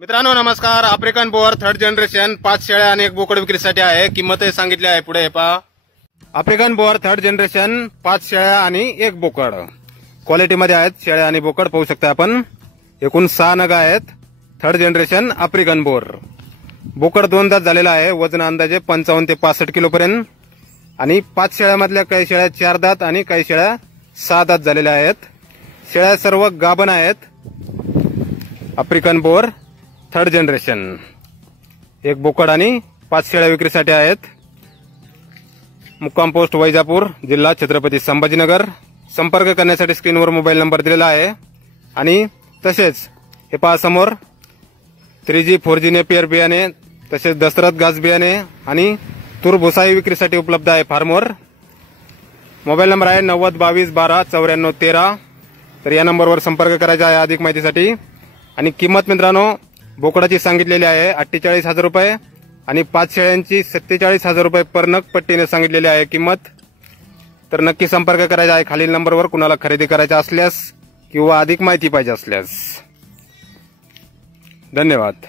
मित्रांनो नमस्कार। African bore third generation 5 शेळ्या आणि 1 बोकड विक्रीसाठी आहे। किंमत सांगितली आहे पुढे हे पहा। आफ्रिकन बोअर थर्ड जनरेशन 5 शेळ्या आणि 1 बोकड क्वालिटी मध्ये आहेत। शेळ्या आणि बोकड पाहू शकता आपण। एकूण 6 नग आहेत। Third generation African Boer. बोकड 2 दात झालेला आहे। वजन अंदाजे 55 ते 65 किलो पर्यंत आणि 5 शेळ्यामधल्या काही शेळ्या 4 दात आणि काही शेळ्या 6 दात झालेल्या आहेत। शेळ्या सर्व गाभण आहेत। आफ्रिकन बोअर थर्ड जनरेशन 1 बोकड आणि 5 शेळ्या विक्रीसाठी आहेत। मुक्काम पोस्ट वैजापूर, जिल्हा छत्रपती संभाजीनगर। संपर्क करण्यासाठी स्क्रीनवर मोबाईल नंबर दिलेला आहे। आणि तसेच हे पहा समोर 3G 4G नेपियर बियाणे, तसेच दशरथ घास बियाणे आणि तूर भुसाई विक्रीसाठी उपलब्ध आहे फार्मवर। मोबाईल नंबर आहे 90 22 12 94 13। तर या नंबरवर संपर्क करायचा आहे अधिक माहितीसाठी। आणि किंमत मित्रांनो बोकडाची सांगितलेली आहे 48,000 रुपये आणि 5 शेळ्यांची 47,000 रुपये पर नग पट्टीने सांगितलेली आहे किंमत। तर नक्की संपर्क करायचा आहे खालील नंबरवर कुणाला खरेदी करायचा असल्यास किंवा अधिक माहिती पाहिजे असल्यास। धन्यवाद।